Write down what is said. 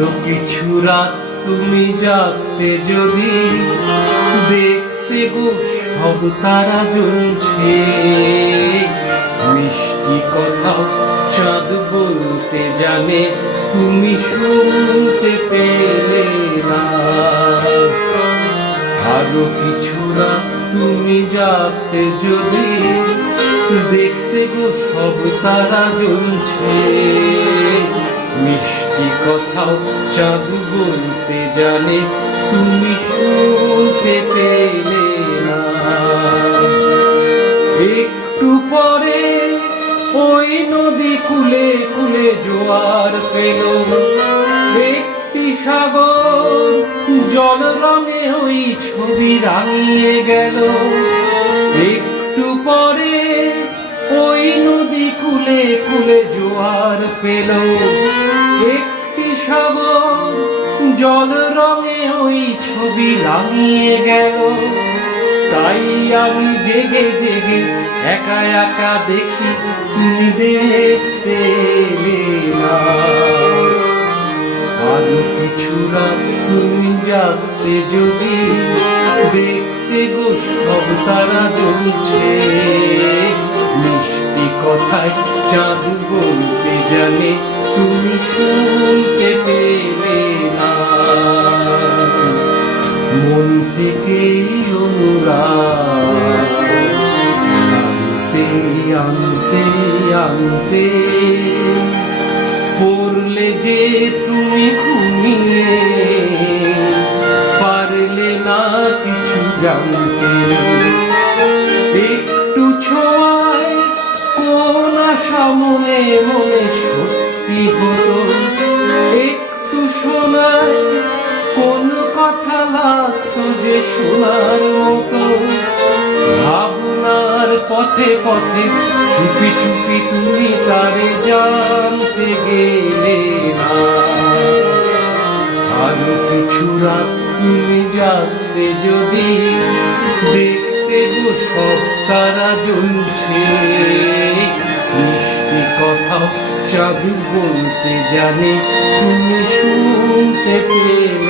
আরও কিছু রাত তুমি যাতে যদি, দেখতে গো সব তারা জ্বলছে। মিষ্টি কথাও চাঁদ বলতে জানে, তুমি শুনতে পেলে না। আরও কিছু রাত তুমি যাতে যদি, দেখতে গো সব তারা জ্বলছে। কথাও চাঁদ বলতে জানে, তুমি শুনতে পেলে না। একটু পরে ওই নদী কুলে কুলে জোয়ার পেল। একটি সাগর জল রঙে ওই ছবি রাঙিয়ে গেল। একটু পরে ওই নদী কুলে কুলে জোয়ার পেল। সাগর, জল রঙে ওই ছবি রাঙিয়ে গেল। তাই আমি জেগে জেগে একা একা দেখি তুমি দেখতে না। কিছু রাত তুমি যাতে যদি দেখতে গো, সব তারা জ্বলছে। মিষ্টি কথায় চাঁদ বলতে জানে তুমি শুনতে মন থেকেই অনুরাগ, আনতে আনতে পড়লে যে তুমি ঘুমিয়ে, পারলে না কিছু জানতে। একটু ছোঁয়ায় কোন আশা মনে একটু শোনায় কোন কথা লাগতো শোনার ভাবনার পথে পথে চুপি চুপি তুমি তারে জানতে গেলে আরও কিছু তুমি জানতে যদি দেখতে গো সব তারা জ্বলছে। চাঁদ বলতে জানি তুমি শুনতে পেলে।